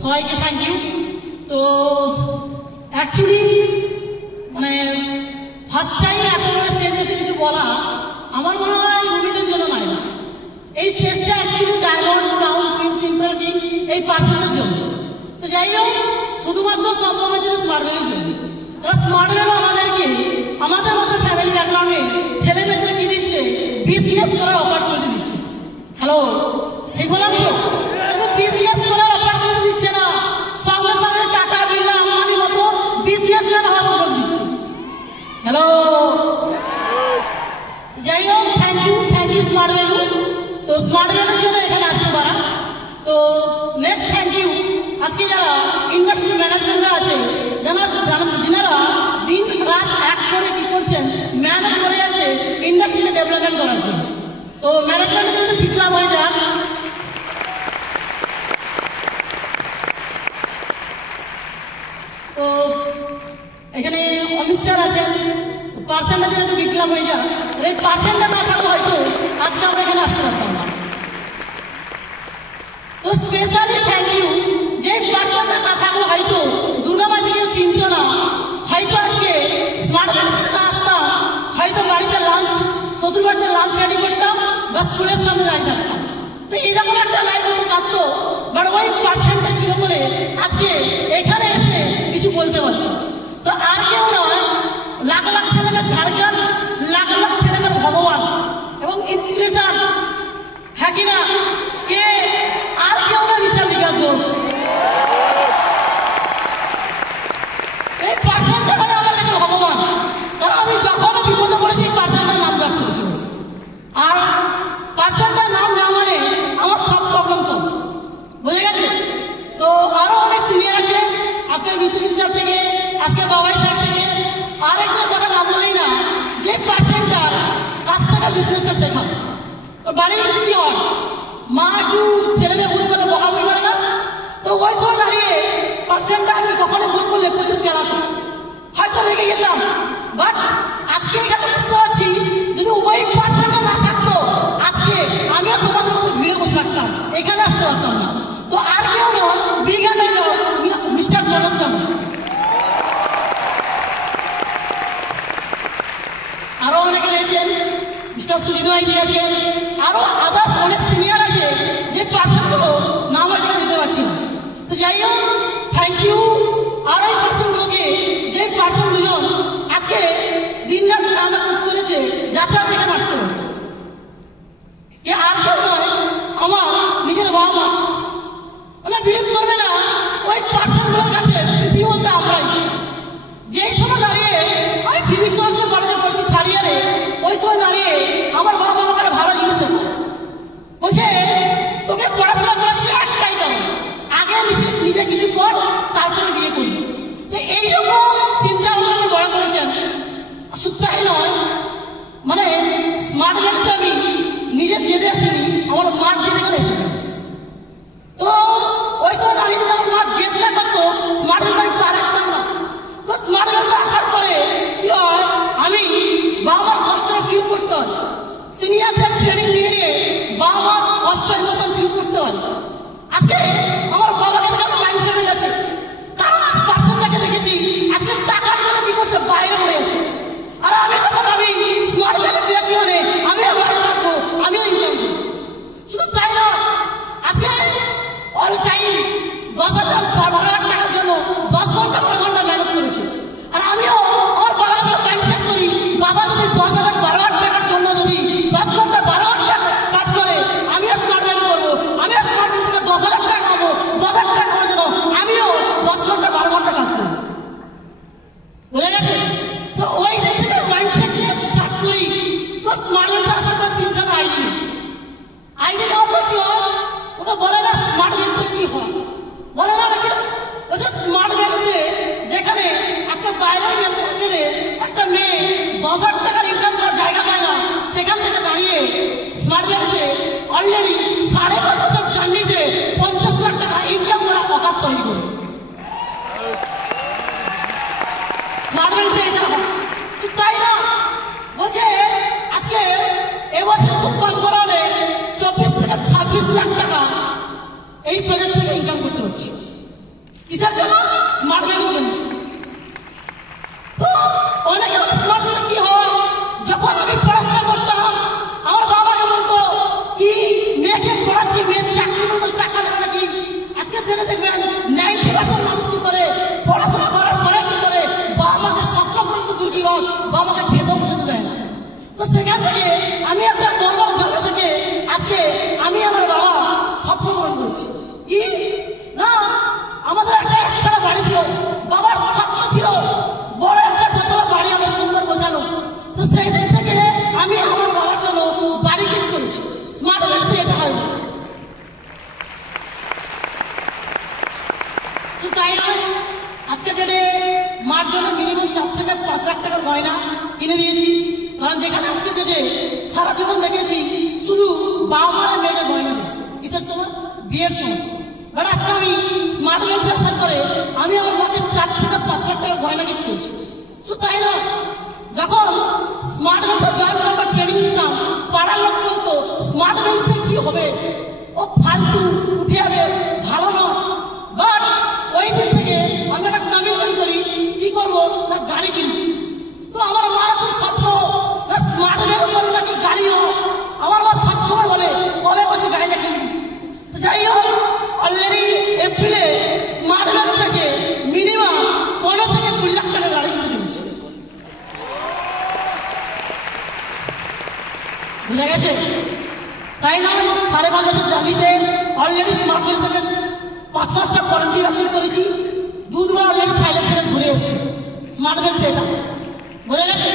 সবাইকে thank you. তো actually মানে ফার্স্ট টাইম এত বড় স্টেজে এসে কিছু বলা আমার মনে হয় মুভিদের জন্য নয় না, এই স্টেজটা অ্যাকচুয়ালি ডায়মন্ড ক্রাউন প্রিন্স ইম্পাল কিং এই পার্সনদের জন্য। তো যাই হোক, শুধুমাত্র সম্ভব হচ্ছে স্মার্ট ভ্যালির জন্য। স্মার্ট ভ্যালু আমাদেরকে আমাদের মতো ফ্যামিলি ব্যাকগ্রাউন্ডে ছেলে মেয়েদের কি দিচ্ছে, বিজনেস করার অপরচুনিটি দিচ্ছে। হ্যালো, ঠিক বললাম তো? শুধু বিজনেস করার অপরচুনিটি দিচ্ছে না, সঙ্গে সঙ্গে টাটা বিড়লা আম্বানির মতো বিজনেসম্যান হওয়ার সুযোগ দিচ্ছে। হ্যালো, যাই হোক, থ্যাংক ইউ স্মার্ট ভ্যালু। তো স্মার্ট ভ্যালুর জন্য এখানে আসতে পারা। তো নেক্সট থ্যাংক ইউ আজকে যারা ইন্ডাস্ট্রি ম্যানেজমেন্টরা আছে, যারা দিন রাত এক করে কি করছেন, মেহনত করে যাচ্ছে ইন্ডাস্ট্রিকে ডেভেলপমেন্ট করার জন্য। তো ম্যানেজমেন্টের জন্য বিপ্লব হয়ে যাক। তো এখানে অমিত স্যার আছেন, পার্সেন্টেজের একটু বিপ্লব হয়ে যাক। এই পার্সেন্টটা না থাকলে হয়তো আজকে আমরা এখানে আসতে পারতাম না। তো স্পেশালি থ্যাংক ইউ, যে পার্সেন্টটা না থাকলে হয়তো দুর্গাবাজি কেউ চিনত না, হয়তো আজকে স্মার্ট ভ্যালিতে না আসতাম, হয়তো বাড়িতে লাঞ্চ, শ্বশুর বাড়িতে লাঞ্চ রেডি করতাম বা স্কুলের সামনে দাঁড়িয়ে থাকতাম। তো এরকম একটা লাইফ হতে পারত, বাট ওই পার্সেন্টটা ছিল বলে আজকে এখানে এসে কিছু বলতে পারছি। তো আর কেউ নয়, লাখ লাখ ছেলেমেয়ের ধারকান, লাখ লাখ ছেলেমেয়ের ভগবান এবং ইন্সপিরেশন, হ্যাঁ কিনা? কে? আর কেউ না, মিস্টার বিকাশ ঘোষ। এই পার্সেন্টটা মানে আমার কাছে ভগবান, কারণ আমি যখনও বিপদে পড়েছি পার্সেন্টটার নাম ডাক করেছি। আর পার্সেন্টটার নাম না মানে আমার সব প্রবলেম সব বুঝে গেছে। তো আরো অনেক সিনিয়র আছে, আজকে বিশ্বজিৎ স্যার থেকে, আজকে বাবাই স্যার থেকে, আরেকটার কথা নাম বলেই না, যে পার্সেন্টটার কাছ থেকে বিজনেসটা শেখান। তো বাড়ির মধ্যে কি হয়, মা একটু ছেলে মেয়ে ভুল করলে বকাবকি করে না, তো ওই সময় দাঁড়িয়ে পার্সেন্টটা আমি কখনো ভুল করলে প্রচুর গেলাতাম, হয়তো রেগে যেতাম। বাট আজকে এখানে বুঝতে পারছি, যদি ওই পার্সেন্টটা না থাকতো আজকে আমিও তোমাদের মতো ভিড়ে বসে থাকতাম, এখানে আসতে পারতাম না। তো আর কেউ নয়, বিজ্ঞান মিস্টার জনস। আরো অনেকে রয়েছেন, মিস্টার সুজিত ভাই দিয়েছেন, আরো আদার্স অনেক সিনিয়র আছে, যে পার্সনগুলো নাম হয়তো দিতে পারছি না। তো যাই হোক, থ্যাংক ইউ। আর ওই পার্সনগুলোকে, যে পার্সন দুজন আজকে দিন রাত মেহনত করেছে যাতে আমি এখানে আসতে পারি, আর কেউ নয়, আমার নিজের বাবা মা। মানে বিলিভ করবে না, ওই পার্সনগুলোর কাছে পৃথিবী বলতে আমরাই। যেই সময় দাঁড়িয়ে আমি ফিজিক্স অনার্সে কলেজে পড়ছি থার্ড ইয়ারে, ওই সময় দাঁড়িয়ে আমার বাবা আমাকে ভালো জিনিস দেবে, বলছে তোকে পড়াশোনা করাচ্ছি একটাই কারণ, আগে নিজে কিছু কর, তারপরে বিয়ে করবি। তো এইরকম চিন্তা ভাবনা বড় করেছেন। শুধু তাই নয়, মানে স্মার্ট ভ্যালিতে আমি নিজের জেদে আসিনি, আমার মার জেদে করে এসেছি। তো ওই সময় দাঁড়িয়ে যদি আমার মা জেদটা করতো, স্মার্ট ভ্যালিতে আমি পা রাখতাম না। তো স্মার্ট ভ্যালিতে আসার পরে কি হয়, আমি বাবা মার কষ্ট ফিল করতে হয়, সিনিয়রদের ট্রেনিং নিয়ে নিয়ে বাবা মার কষ্ট ইমোশন ফিল করতে হয়। আজকে আমার বাবাকে দেখে আমার মাইন্ড সেট হয়ে গেছে, কারণ আমি পার্সনটাকে দেখেছি আজকে টাকার জন্য কি করছে, বাইরে পড়ে আছে। আর আমি যখন আমি স্মার্ট ভ্যালি পেয়েছি মানে আমিও বাইরে থাকবো, আমিও ইনকাম করবো। শুধু তাই না, আজকে অল টাইম 10,000-12,000 টাকার জন্য 10 ঘন্টা 12 ঘন্টা মেহনত করেছি। আর আমিও আমার বাবার কাছে মাইন্ড সেট করি, বাবা যদি 10,000-12,000 টাকার জন্য যদি 10 ঘন্টা 12 ঘন্টা কাজ করে, আমিও স্মার্ট ভ্যালি করবো, আমিও স্মার্ট ভ্যালি থেকে 10,000 টাকা পাবো। 10,000 টাকা করার জন্য আমিও 10 ঘন্টা 12 ঘন্টা কাজ করবো, বুঝে গেছে? তো ওই দিক থেকে মাইন্ড সেট নিয়ে স্টার্ট করি। তো স্মার্ট ভ্যালিতে আসার পর 3খানা আইডি নেওয়ার পর কি হয়, ওকে বলে না স্মার্ট ভ্যালিতে কি হয়, বলে না নাকি? বলছে স্মার্ট ভ্যালিতে যেখানে আজকে বাইরের মার্কেটে একটা মেয়ে 10,000 টাকার ইনকাম করার জায়গা পায় না, সেখান থেকে দাঁড়িয়ে স্মার্ট ভ্যালিতে অলরেডি 5.5 বছর জার্নিতে 50 লাখ টাকা ইনকাম করা অকাপ তৈরি করে। স্মার্ট ভ্যালিতে এটা তাই না, বলছে আজকে এবছর খুব কম করা হলে 24 থেকে 26 লাখ টাকা এই প্রজেক্ট থেকে ইনকাম করতে হচ্ছে। কিসের জন্য? স্মার্ট ভ্যালির জন্য। তো অনেকে বলে স্মার্ট ভ্যালি কি হয়? যখন আমি পড়াশোনা করতাম আমার বাবাকে বলতো কি মেয়েকে পড়াচ্ছি, মেয়ের চাকরি মতো টাকা দেবে নাকি? আজকে জেনে দেখবেন 90% মানুষ কি করে, পড়াশোনা করার পরে কি করে, বাবা মাকে স্বপ্ন পর্যন্ত দূর কি হয়, বাবা মাকে খেতেও পর্যন্ত দেয় না। তো সেখান থেকে আমি একটা নর্মাল গ্রামে থেকে আজকে আমি আমার বাবা স্বপ্ন পূরণ করেছি। কি না, আমাদের একটা বাড়ি ছিল, বাবার স্বপ্ন ছিল বড় একটা দোতলা বাড়ি, আমার সুন্দর গোছানো। তো সেই দিন থেকে আমি আমার বাবার জন্য বাড়ি কিনে করেছি। স্মার্ট ভ্যালিতে এটা হয়। শুধু তাই নয়, আজকে ডেটে মার জন্য মিনিমাম 4 থেকে 5 লাখ টাকার গয়না কিনে দিয়েছি। কারণ যেখানে আজকে ডেটে সারা জীবন দেখেছি শুধু বাবা মারা মেয়েকে গয়না দেয়, কিসের সময়? বিয়ের সময়। বাট আজকে আমি স্মার্ট ভ্যালিতে আসার পরে আমি আমার মাকে 4 থেকে 5 লাখ টাকা গয়না গিফট করেছি। শুধু তাই নয়, যখন স্মার্ট ভ্যালিতে জয়েন করবার ট্রেনিং দিতাম, পাড়ার লোক বলতো স্মার্ট ভ্যালিতে কি হবে, ও ফালতু উঠে যাবে, ভালো নয়। বাট ওই দিন থেকে আমি একটা কমিটমেন্ট করি, কি করবো না গাড়ি কিনবো। তো আমার মার খুব স্বপ্ন না স্মার্ট ভ্যালি করবো নাকি গাড়ি হোক। আমার মা সবসময় বলে কবে বলছি গাড়িটা কিনবি। তো যাই হোক, অলরেডি এপ্রিলে স্মার্ট ভ্যালি থেকে মিনিমাম 15 থেকে 20 লাখ টাকা গাড়ি কিনতে চলেছে। বুঝা গেছে? তাই নয়, 5.5 বছর জার্নিতে অলরেডি স্মার্ট ভ্যালি থেকে 5-5টা কোয়ারেন্টাইন ভ্যাকসিন করেছি। 2 বার অলরেডি থাইল্যান্ড থেকে ঘুরে এসেছি স্মার্ট ভ্যালিতে। এটা বোঝা গেছে?